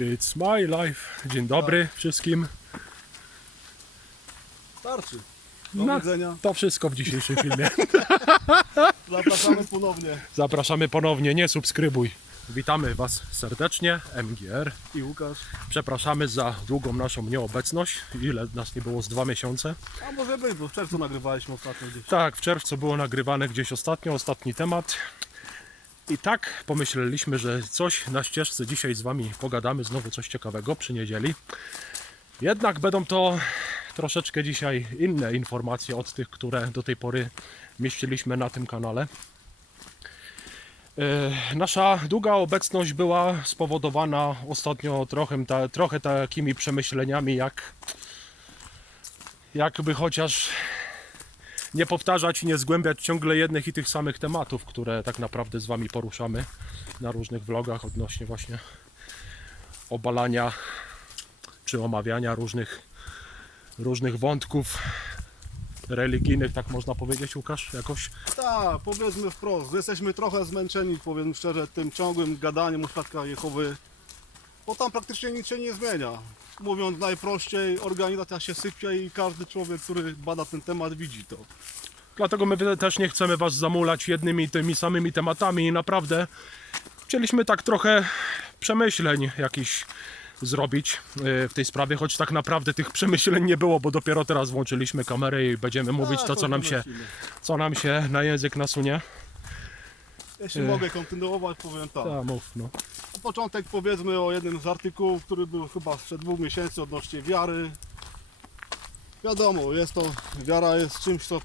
It's my life. Dzień dobry wszystkim. Starczy. Do No, widzenia. to wszystko w dzisiejszym filmie. Zapraszamy ponownie. Zapraszamy ponownie, nie subskrybuj. Witamy Was serdecznie, MGR. I Łukasz. Przepraszamy za długą naszą nieobecność. Ile nas nie było z dwa miesiące? A może być, bo w czerwcu nagrywaliśmy ostatnio gdzieś. Tak, w czerwcu było nagrywane gdzieś ostatnio, ostatni temat. I tak pomyśleliśmy, że coś na ścieżce dzisiaj z Wami pogadamy, znowu coś ciekawego przy niedzieli. Jednak będą to troszeczkę dzisiaj inne informacje od tych, które do tej pory mieściliśmy na tym kanale. E, Nasza długa obecność była spowodowana ostatnio trochę, ta, trochę takimi przemyśleniami, jak jakby chociaż nie powtarzać i nie zgłębiać ciągle jednych i tych samych tematów, które tak naprawdę z Wami poruszamy na różnych vlogach odnośnie właśnie obalania czy omawiania różnych, różnych wątków religijnych, tak można powiedzieć, Łukasz, jakoś? Tak, powiedzmy wprost. Jesteśmy trochę zmęczeni, powiem szczerze, tym ciągłym gadaniem o świadkach Jehowy. Bo tam praktycznie nic się nie zmienia. Mówiąc najprościej, organizacja się sypie i każdy człowiek, który bada ten temat, widzi to. Dlatego my też nie chcemy Was zamulać jednymi tymi samymi tematami i naprawdę chcieliśmy tak trochę przemyśleń jakichś zrobić e, w tej sprawie, choć tak naprawdę tych przemyśleń nie było, bo dopiero teraz włączyliśmy kamerę i będziemy mówić Tak, to, co nam się, co nam się na język nasunie. Jeśli mogę kontynuować, powiem tak. Ta, mów, no. Na początek powiedzmy o jednym z artykułów, który był chyba sprzed dwóch miesięcy odnośnie wiary. Wiadomo, jest to, wiara jest czymś, co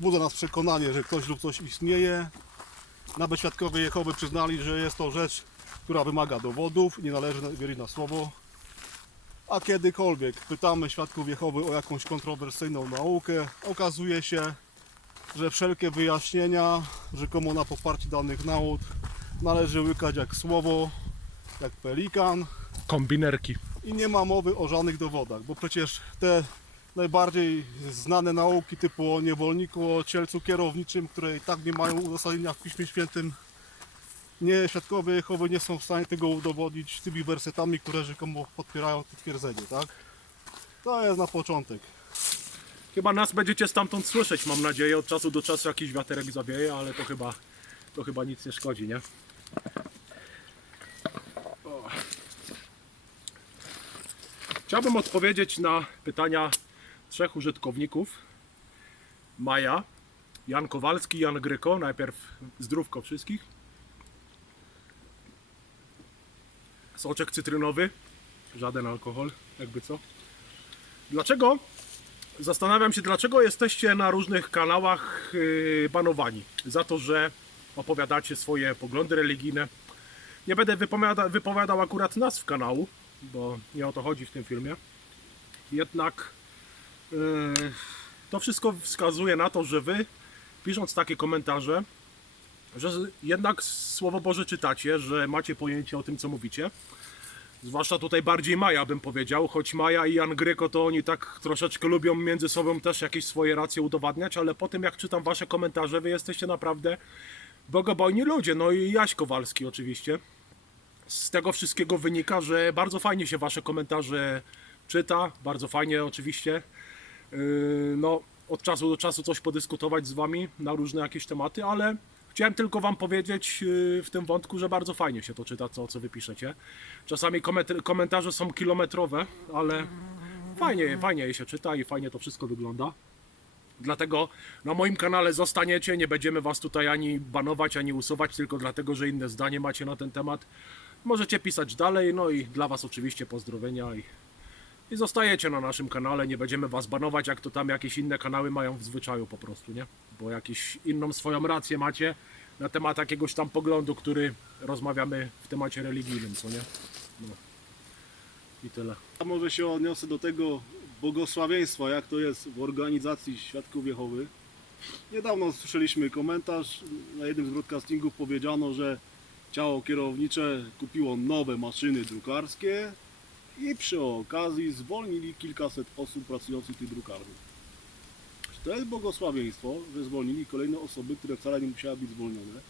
budza nas przekonanie, że ktoś lub coś istnieje. Nawet świadkowie Jehowy przyznali, że jest to rzecz, która wymaga dowodów i nie należy na- wierzyć na słowo. A kiedykolwiek pytamy świadków Jehowy o jakąś kontrowersyjną naukę, okazuje się, że wszelkie wyjaśnienia, rzekomo na poparcie danych nauk, należy łykać jak słowo, jak pelikan Kombinerki. i nie ma mowy o żadnych dowodach, bo przecież te najbardziej znane nauki typu o niewolniku, o cielcu kierowniczym, które i tak nie mają uzasadnienia w Piśmie Świętym, nie, świadkowie Jehowy nie są w stanie tego udowodnić tymi wersetami, które rzekomo podpierają to twierdzenie, tak? To jest na początek. Chyba nas będziecie stamtąd słyszeć, mam nadzieję. Od czasu do czasu jakiś wiaterek zawieje, ale to chyba, to chyba nic nie szkodzi, nie? Chciałbym odpowiedzieć na pytania trzech użytkowników. Maja, Jan Kowalski, Jan Gryko. Najpierw zdrówko wszystkich. Soczek cytrynowy, żaden alkohol, jakby co. Dlaczego Zastanawiam się, dlaczego jesteście na różnych kanałach banowani za to, że opowiadacie swoje poglądy religijne. Nie będę wypowiada, wypowiadał akurat nazw kanału, bo nie o to chodzi w tym filmie. Jednak yy, to wszystko wskazuje na to, że wy, pisząc takie komentarze, że jednak Słowo Boże czytacie, że macie pojęcie o tym, co mówicie. Zwłaszcza tutaj bardziej Maja bym powiedział, choć Maja i Jan Gryko to oni tak troszeczkę lubią między sobą też jakieś swoje racje udowadniać, ale po tym jak czytam wasze komentarze, wy jesteście naprawdę bogobojni ludzie, no i Jaś Kowalski oczywiście. Z tego wszystkiego wynika, że bardzo fajnie się wasze komentarze czyta, bardzo fajnie oczywiście. Yy, no, od czasu do czasu coś podyskutować z wami na różne jakieś tematy, ale chciałem tylko wam powiedzieć yy, w tym wątku, że bardzo fajnie się to czyta, co, co wy piszecie. Czasami koment- komentarze są kilometrowe, ale fajnie, fajnie je się czyta i fajnie to wszystko wygląda. Dlatego na moim kanale zostaniecie, nie będziemy was tutaj ani banować, ani usuwać, tylko dlatego, że inne zdanie macie na ten temat. Możecie pisać dalej, no i dla was oczywiście pozdrowienia i, i zostajecie na naszym kanale, nie będziemy was banować, jak to tam jakieś inne kanały mają w zwyczaju po prostu, nie? Bo jakąś inną swoją rację macie na temat jakiegoś tam poglądu, który rozmawiamy w temacie religijnym, co nie? No. I tyle. A może się odniosę do tego błogosławieństwa, jak to jest w organizacji Świadków Jehowy. Niedawno słyszeliśmy komentarz, na jednym z broadcastingów powiedziano, że ciało kierownicze kupiło nowe maszyny drukarskie i przy okazji zwolnili kilkaset osób pracujących w tych drukarniach. Czy to jest błogosławieństwo, że zwolnili kolejne osoby, które wcale nie musiały być zwolnione?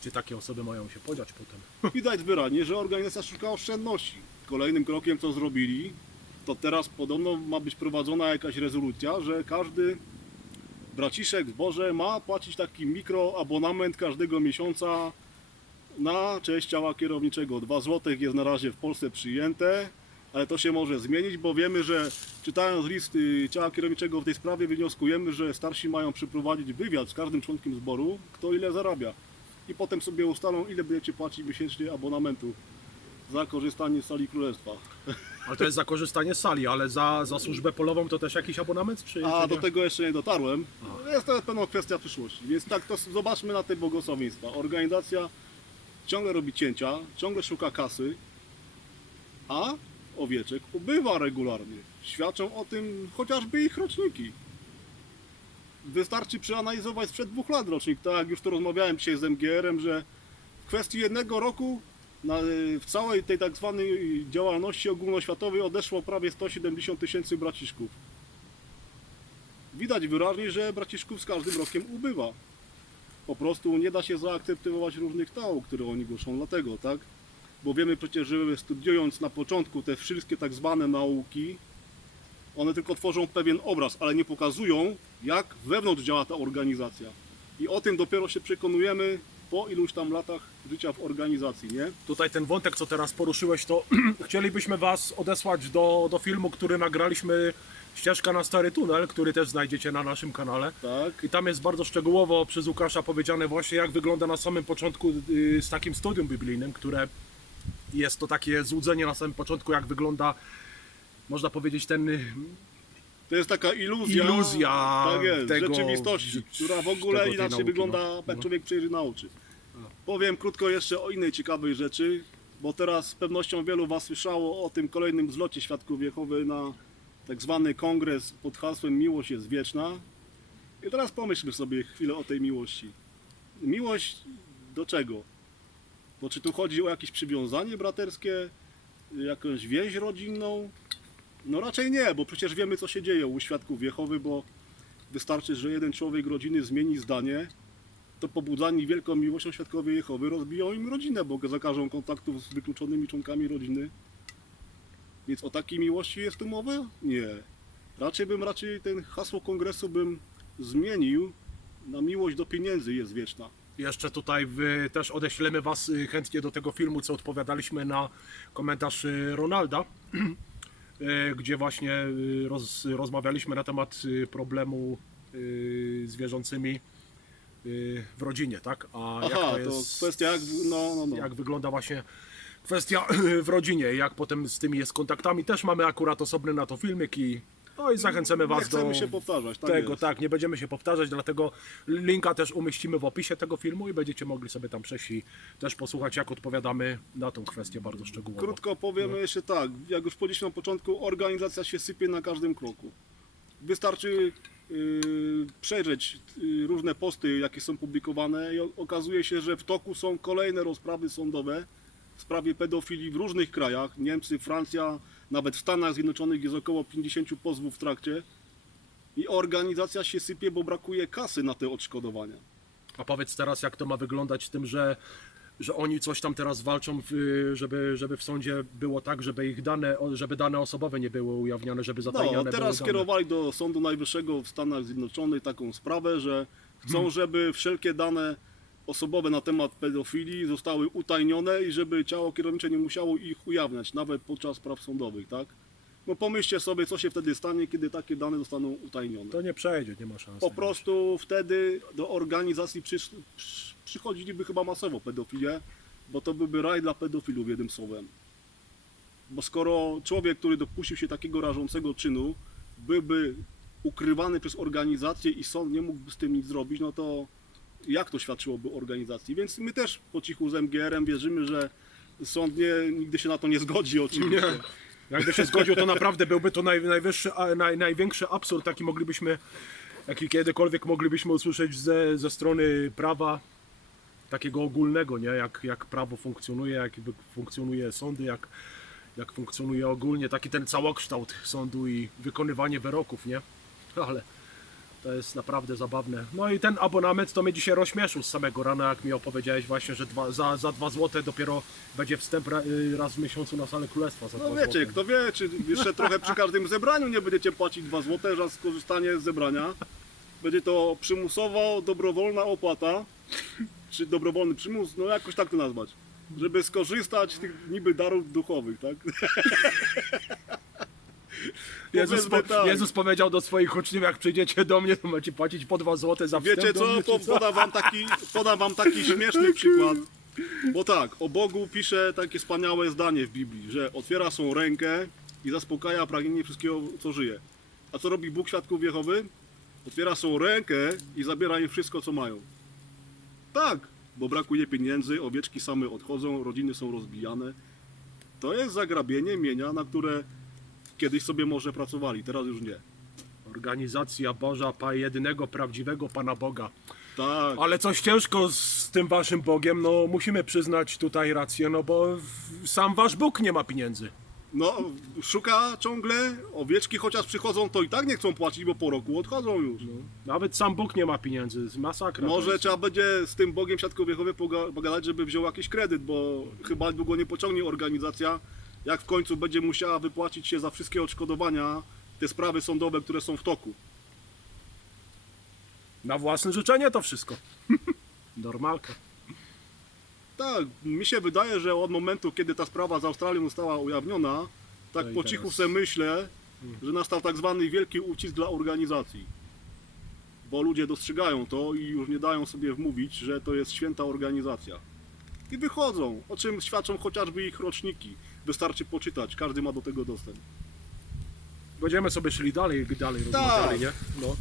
Gdzie takie osoby mają się podziać potem? Widać wyraźnie, że organizacja szuka oszczędności. kolejnym krokiem, co zrobili, to teraz podobno ma być prowadzona jakaś rezolucja, że każdy braciszek w Boże ma płacić taki mikroabonament każdego miesiąca na cześć ciała kierowniczego. 2 zł jest na razie w Polsce przyjęte, ale to się może zmienić, bo wiemy, że czytając list y, ciała kierowniczego w tej sprawie wnioskujemy, że starsi mają przeprowadzić wywiad z każdym członkiem zboru, kto ile zarabia. I potem sobie ustalą, ile będziecie płacić miesięcznie abonamentu za korzystanie z sali królestwa. Ale to jest za korzystanie z sali, ale za, za służbę polową to też jakiś abonament? Czy, A czy do nie? tego jeszcze nie dotarłem. Jest to pewna kwestia przyszłości. Więc tak to zobaczmy na te błogosławieństwa. Organizacja ciągle robi cięcia, ciągle szuka kasy, a owieczek ubywa regularnie. Świadczą o tym chociażby ich roczniki. Wystarczy przeanalizować sprzed dwóch lat rocznik, tak jak już to rozmawiałem dzisiaj z MGR-em, że w kwestii jednego roku na, w całej tej tak zwanej działalności ogólnoświatowej odeszło prawie 170 tysięcy braciszków. Widać wyraźnie, że braciszków z każdym rokiem ubywa. Po prostu nie da się zaakceptować różnych tał, które oni głoszą dlatego, tak? Bo wiemy przecież, że studiując na początku te wszystkie tak zwane nauki, one tylko tworzą pewien obraz, ale nie pokazują, jak wewnątrz działa ta organizacja. I o tym dopiero się przekonujemy po iluś tam latach życia w organizacji, nie? Tutaj ten wątek, co teraz poruszyłeś, to chcielibyśmy Was odesłać do, do filmu, który nagraliśmy Ścieżka na Stary Tunel, który też znajdziecie na naszym kanale. Tak. I tam jest bardzo szczegółowo przez Łukasza powiedziane właśnie jak wygląda na samym początku y, z takim studium biblijnym, które jest to takie złudzenie na samym początku, jak wygląda, można powiedzieć, ten To jest taka iluzja, Iluzja tak jest, tego- rzeczywistości, która w ogóle tego tej inaczej nauki, wygląda, no. jak No. człowiek przejrzy na oczy. Powiem krótko jeszcze o innej ciekawej rzeczy, bo teraz z pewnością wielu Was słyszało o tym kolejnym zlocie Świadków Jehowy na tak zwany kongres pod hasłem Miłość jest wieczna. I teraz pomyślmy sobie chwilę o tej miłości. Miłość do czego? Bo czy tu chodzi o jakieś przywiązanie braterskie, jakąś więź rodzinną? No raczej nie, bo przecież wiemy co się dzieje u świadków Jehowy, bo wystarczy, że jeden człowiek rodziny zmieni zdanie, to pobudzani wielką miłością świadkowie Jehowy rozbiją im rodzinę, bo zakażą kontaktów z wykluczonymi członkami rodziny. Więc o takiej miłości jest tu mowa? Nie. Raczej bym raczej ten hasło kongresu bym zmienił na miłość do pieniędzy jest wieczna. Jeszcze tutaj wy, też odeślemy Was y, chętnie do tego filmu, co odpowiadaliśmy na komentarz y, Ronalda, y, gdzie właśnie y, roz, rozmawialiśmy na temat y, problemu y, z wierzącymi y, w rodzinie, tak? A Aha, jak to, to jest, kwestia jak, no, no, no. jak wygląda właśnie kwestia w rodzinie, jak potem z tymi jest kontaktami. Też mamy akurat osobny na to filmik i, no i zachęcamy nie Was chcemy do się powtarzać, tak tego, jest. tak, nie będziemy się powtarzać, dlatego linka też umieścimy w opisie tego filmu i będziecie mogli sobie tam przejść i też posłuchać, jak odpowiadamy na tą kwestię bardzo szczegółowo. Krótko powiem No. jeszcze tak, jak już powiedzieliśmy na początku, organizacja się sypie na każdym kroku. Wystarczy yy, przejrzeć yy, różne posty, jakie są publikowane i o- okazuje się, że w toku są kolejne rozprawy sądowe w sprawie pedofilii w różnych krajach. Niemcy, Francja, nawet w Stanach Zjednoczonych jest około 50 pozwów w trakcie. I organizacja się sypie, bo brakuje kasy na te odszkodowania. A powiedz teraz, jak to ma wyglądać z tym, że, że oni coś tam teraz walczą, żeby, żeby w sądzie było tak, żeby ich dane, żeby dane osobowe nie były ujawniane, żeby zatajnione No, teraz skierowali do Sądu Najwyższego w Stanach Zjednoczonych taką sprawę, że chcą, Hmm. żeby wszelkie dane osobowe na temat pedofilii zostały utajnione i żeby ciało kierownicze nie musiało ich ujawniać, nawet podczas spraw sądowych, tak? No pomyślcie sobie, co się wtedy stanie, kiedy takie dane zostaną utajnione. To nie przejdzie, nie ma szans. Po prostu wtedy do organizacji przysz, przy, przychodziliby chyba masowo pedofilie, bo to byłby raj dla pedofilów jednym słowem. Bo skoro człowiek, który dopuścił się takiego rażącego czynu, byłby ukrywany przez organizację i sąd nie mógłby z tym nic zrobić, no to jak to świadczyłoby organizacji? Więc my też po cichu z MGR-em wierzymy, że sąd nie, nigdy się na to nie zgodzi oczywiście. Nie. Jakby się zgodził, to naprawdę byłby to naj, najwyższy, naj, największy absurd, jaki moglibyśmy, jaki kiedykolwiek moglibyśmy usłyszeć ze, ze strony prawa takiego ogólnego, nie? Jak, jak prawo funkcjonuje, jak funkcjonuje sądy, jak, jak funkcjonuje ogólnie taki ten całokształt sądu i wykonywanie wyroków, nie? Ale To jest naprawdę zabawne. No i ten abonament to mnie dzisiaj rozśmieszył z samego rana, jak mi opowiedziałeś właśnie, że dwa, za, za 2 zł dopiero będzie wstęp ra, y, raz w miesiącu na salę królestwa. Za No 2 wiecie, złote. kto wie, czy jeszcze trochę przy każdym zebraniu nie będziecie płacić 2 zł za skorzystanie z zebrania. Będzie to przymusowo dobrowolna opłata, czy dobrowolny przymus, no jakoś tak to nazwać. Żeby skorzystać z tych niby darów duchowych, tak? Jezus, po, tak. Jezus powiedział do swoich uczniów, jak przyjdziecie do mnie, to macie płacić po 2 zł za wstęp Wiecie do co, mnie, po, czy co? podam, wam taki, podam wam taki śmieszny przykład. Bo tak, o Bogu pisze takie wspaniałe zdanie w Biblii, że otwiera swą rękę i zaspokaja pragnienie wszystkiego, co żyje. A co robi Bóg Świadków Jehowy? Otwiera swą rękę i zabiera im wszystko, co mają. Tak, bo brakuje pieniędzy, owieczki same odchodzą, rodziny są rozbijane. To jest zagrabienie mienia, na które kiedyś sobie może pracowali, teraz już nie. Organizacja Boża, pa jedynego prawdziwego Pana Boga. Tak. Ale coś ciężko z tym waszym Bogiem, no musimy przyznać tutaj rację, no bo sam wasz Bóg nie ma pieniędzy. No, szuka ciągle, owieczki chociaż przychodzą, to i tak nie chcą płacić, bo po roku odchodzą już. Nawet sam Bóg nie ma pieniędzy, z masakra. Może trzeba będzie z tym Bogiem poga- pogadać, żeby wziął jakiś kredyt, bo chyba długo nie pociągnie organizacja, jak w końcu będzie musiała wypłacić się za wszystkie odszkodowania, te sprawy sądowe, które są w toku. Na własne życzenie to wszystko. Normalka. Tak, mi się wydaje, że od momentu, kiedy ta sprawa z Australią została ujawniona, tak No i po cichu teraz- sobie myślę, że nastał tak zwany wielki ucisk dla organizacji. Bo ludzie dostrzegają to i już nie dają sobie wmówić, że to jest święta organizacja. I wychodzą, o czym świadczą chociażby ich roczniki. Wystarczy poczytać, każdy ma do tego dostęp. Będziemy sobie szli dalej, dalej Tak. rozmawiali, nie? No.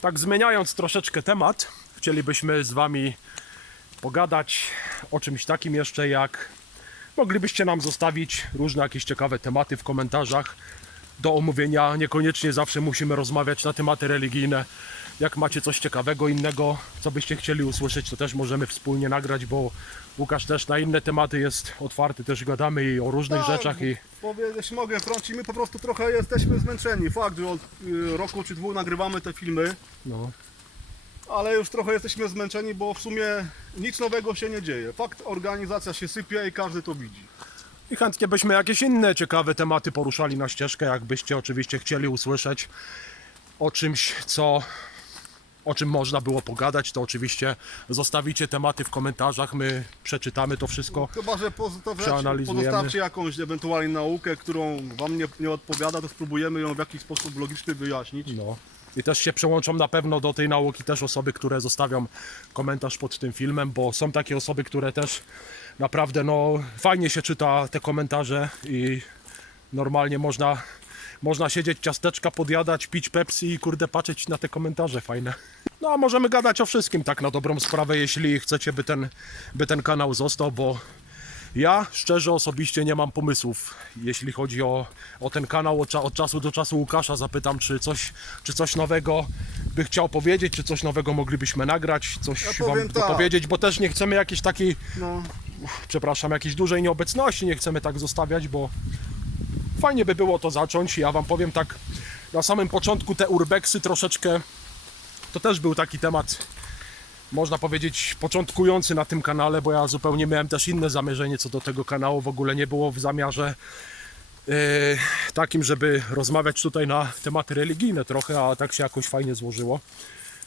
Tak zmieniając troszeczkę temat, chcielibyśmy z wami pogadać o czymś takim jeszcze jak moglibyście nam zostawić różne jakieś ciekawe tematy w komentarzach do omówienia. Niekoniecznie zawsze musimy rozmawiać na tematy religijne. Jak macie coś ciekawego innego, co byście chcieli usłyszeć, to też możemy wspólnie nagrać, bo Łukasz też na inne tematy jest otwarty, też gadamy i o różnych rzeczach i jeśli mogę wtrącić, my po prostu trochę jesteśmy zmęczeni. Fakt, że od y, roku czy dwóch nagrywamy te filmy, no, ale już trochę jesteśmy zmęczeni, bo w sumie nic nowego się nie dzieje. Fakt, organizacja się sypie i każdy to widzi. I chętnie byśmy jakieś inne ciekawe tematy poruszali na ścieżkę, jakbyście oczywiście chcieli usłyszeć o czymś, co o czym można było pogadać, to oczywiście zostawicie tematy w komentarzach, my przeczytamy to wszystko. Chyba, że pozostawiacie- Przeanalizujemy. pozostawcie jakąś ewentualnie naukę, którą Wam nie, nie odpowiada, to spróbujemy ją w jakiś sposób logiczny wyjaśnić. No. I też się przełączą na pewno do tej nauki też osoby, które zostawią komentarz pod tym filmem, bo są takie osoby, które też naprawdę no fajnie się czyta te komentarze i normalnie można, można siedzieć ciasteczka, podjadać, pić Pepsi i kurde patrzeć na te komentarze fajne. No a możemy gadać o wszystkim tak na dobrą sprawę, jeśli chcecie, by ten, by ten kanał został, bo ja szczerze osobiście nie mam pomysłów, jeśli chodzi o, o ten kanał. Od, od czasu do czasu Łukasza zapytam, czy coś, czy coś nowego by chciał powiedzieć, czy coś nowego moglibyśmy nagrać, coś Ja wam tak. dopowiedzieć, bo też nie chcemy jakiejś takiej, No, przepraszam, jakiejś dużej nieobecności, nie chcemy tak zostawiać, bo fajnie by było to zacząć. Ja wam powiem tak, na samym początku te urbexy troszeczkę, to też był taki temat można powiedzieć, początkujący na tym kanale, bo ja zupełnie miałem też inne zamierzenie co do tego kanału. W ogóle nie było w zamiarze e, takim, żeby rozmawiać tutaj na tematy religijne trochę, a tak się jakoś fajnie złożyło,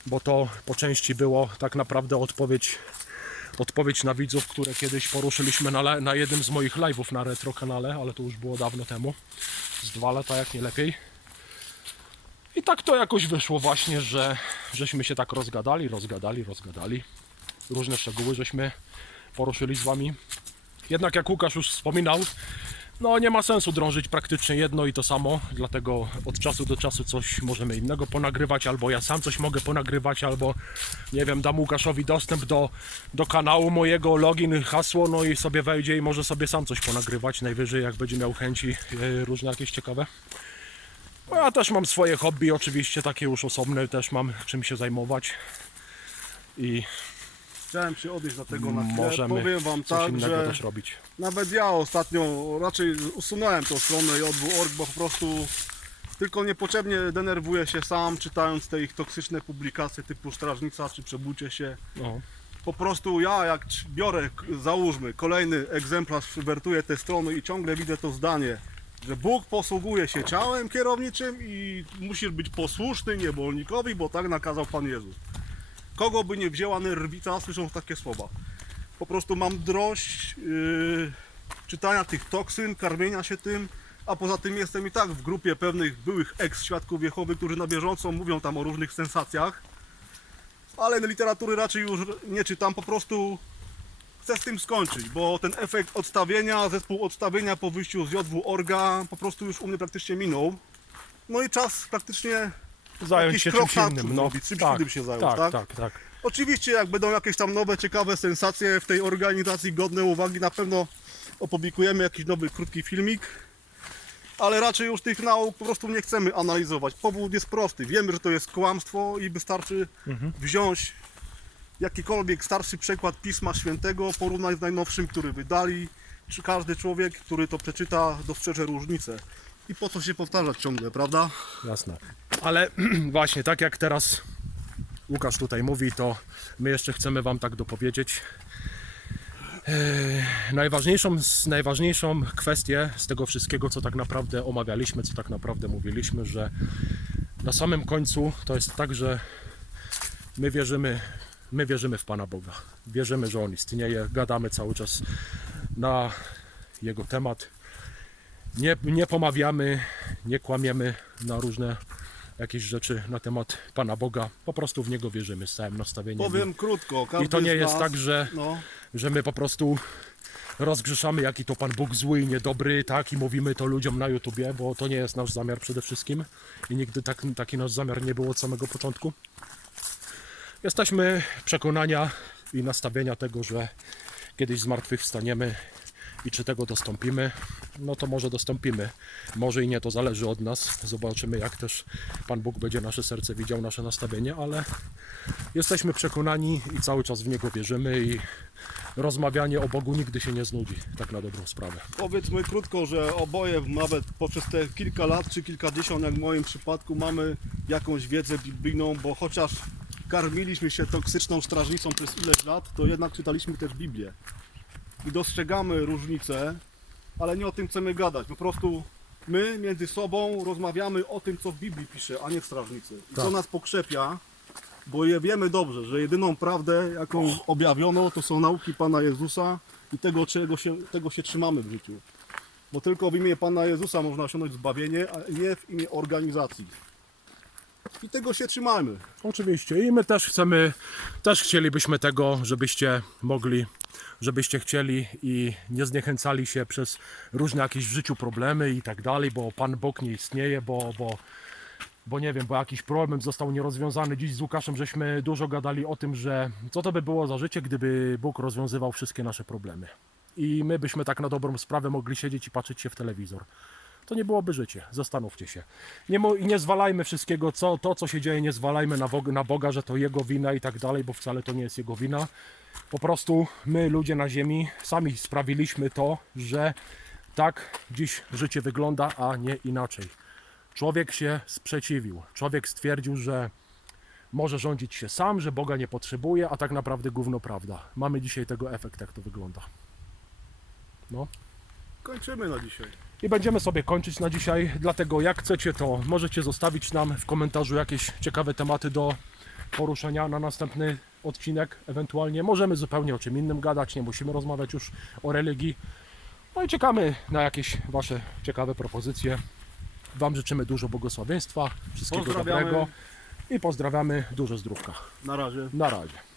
bo to po części było tak naprawdę odpowiedź, odpowiedź na widzów, które kiedyś poruszyliśmy na, na jednym z moich live'ów na retro kanale, ale to już było dawno temu, z dwa lata jak nie lepiej. I tak to jakoś wyszło właśnie, że żeśmy się tak rozgadali, rozgadali, rozgadali. Różne szczegóły żeśmy poruszyli z wami. Jednak jak Łukasz już wspominał, no nie ma sensu drążyć praktycznie jedno i to samo, dlatego od czasu do czasu coś możemy innego ponagrywać, albo ja sam coś mogę ponagrywać, albo nie wiem, dam Łukaszowi dostęp do, do kanału mojego, login, hasło, no i sobie wejdzie i może sobie sam coś ponagrywać, najwyżej jak będzie miał chęci yy, różne jakieś ciekawe. No ja też mam swoje hobby, oczywiście takie już osobne, też mam czym się zajmować i chciałem się odnieść do tego na chwilę. możemy Powiem Wam coś tak, innego że też robić. nawet ja ostatnio raczej usunąłem tą stronę j2.org, bo po prostu Tylko niepotrzebnie denerwuję się sam, czytając te ich toksyczne publikacje typu Strażnica czy Przebudźcie się. No. Po prostu ja jak biorę, k- załóżmy, kolejny egzemplarz, wertuję te strony i ciągle widzę to zdanie, że Bóg posługuje się ciałem kierowniczym i musisz być posłuszny niewolnikowi, bo tak nakazał Pan Jezus. Kogo by nie wzięła nerwica, słysząc takie słowa. Po prostu mam drość yy, czytania tych toksyn, karmienia się tym, a poza tym jestem i tak w grupie pewnych byłych ex-świadków Jehowy, którzy na bieżąco mówią tam o różnych sensacjach ale literatury raczej już nie czytam, po prostu chcę z tym skończyć, bo ten efekt odstawienia, zespół odstawienia po wyjściu z JW Orga po prostu już u mnie praktycznie minął. No i czas praktycznie Zająć Jakiś się krok czymś innym. No. zrobić, czymś tak, innym się zająć, tak, tak? tak, tak. Oczywiście jak będą jakieś tam nowe, ciekawe sensacje w tej organizacji godne uwagi, na pewno opublikujemy jakiś nowy, krótki filmik. Ale raczej już tych nauk po prostu nie chcemy analizować. Powód jest prosty. Wiemy, że to jest kłamstwo i wystarczy wziąć jakikolwiek starszy przekład Pisma Świętego, porównać z najnowszym, który wydali. Czy każdy człowiek, który to przeczyta, dostrzeże różnicę. I po co się powtarzać ciągle, prawda? Jasne. Ale właśnie tak jak teraz Łukasz tutaj mówi, to my jeszcze chcemy Wam tak dopowiedzieć. Eee, najważniejszą, najważniejszą kwestię z tego wszystkiego, co tak naprawdę omawialiśmy, co tak naprawdę mówiliśmy, że na samym końcu to jest tak, że my wierzymy, my wierzymy w Pana Boga. Wierzymy, że On istnieje, gadamy cały czas na Jego temat. Nie, nie pomawiamy, nie kłamiemy na różne jakieś rzeczy na temat Pana Boga. Po prostu w Niego wierzymy z całym nastawieniem. Powiem krótko. Każdy I to nie z jest nas, tak, że, No, że my po prostu rozgrzeszamy, jaki to Pan Bóg zły i niedobry, tak, i mówimy to ludziom na YouTubie, bo to nie jest nasz zamiar przede wszystkim i nigdy tak, taki nasz zamiar nie było od samego początku. Jesteśmy przekonania i nastawienia tego, że kiedyś zmartwychwstaniemy i czy tego dostąpimy, no to może dostąpimy. Może i nie, to zależy od nas. Zobaczymy, jak też Pan Bóg będzie nasze serce widział, nasze nastawienie, ale jesteśmy przekonani i cały czas w Niego wierzymy i rozmawianie o Bogu nigdy się nie znudzi, tak na dobrą sprawę. powiedzmy krótko, że oboje nawet poprzez te kilka lat czy kilkadziesiąt, jak w moim przypadku, mamy jakąś wiedzę biblijną, bo chociaż karmiliśmy się toksyczną strażnicą przez ileś lat, to jednak czytaliśmy też Biblię. I dostrzegamy różnice, ale nie o tym chcemy gadać. Po prostu my między sobą rozmawiamy o tym, co w Biblii pisze, a nie w strażnicy. I to Tak. nas pokrzepia, bo je wiemy dobrze, że jedyną prawdę, jaką objawiono, to są nauki Pana Jezusa i tego, czego się, tego się trzymamy w życiu. Bo tylko w imię Pana Jezusa można osiągnąć zbawienie, a nie w imię organizacji. I tego się trzymajmy. Oczywiście i my też chcemy, też chcielibyśmy tego, żebyście mogli, żebyście chcieli i nie zniechęcali się przez różne jakieś w życiu problemy i tak dalej, bo Pan Bóg nie istnieje, bo, bo, bo nie wiem, bo jakiś problem został nierozwiązany. Dziś z Łukaszem żeśmy dużo gadali o tym, że co to by było za życie, gdyby Bóg rozwiązywał wszystkie nasze problemy. I my byśmy tak na dobrą sprawę mogli siedzieć i patrzeć się w telewizor to nie byłoby życie. Zastanówcie się. Nie, I nie zwalajmy wszystkiego, co, to co się dzieje, nie zwalajmy na, na Boga, że to Jego wina i tak dalej, bo wcale to nie jest Jego wina. Po prostu my, ludzie na ziemi, sami sprawiliśmy to, że tak dziś życie wygląda, a nie inaczej. Człowiek się sprzeciwił. Człowiek stwierdził, że może rządzić się sam, że Boga nie potrzebuje, a tak naprawdę gówno prawda. Mamy dzisiaj tego efekt, jak to wygląda. No. Kończymy na dzisiaj. I będziemy sobie kończyć na dzisiaj. Dlatego jak chcecie, to możecie zostawić nam w komentarzu jakieś ciekawe tematy do poruszenia na następny odcinek. Ewentualnie możemy zupełnie o czym innym gadać, nie musimy rozmawiać już o religii. No i czekamy na jakieś Wasze ciekawe propozycje. Wam życzymy dużo błogosławieństwa, wszystkiego dobrego i pozdrawiamy dużo zdrówka. Na razie. Na razie.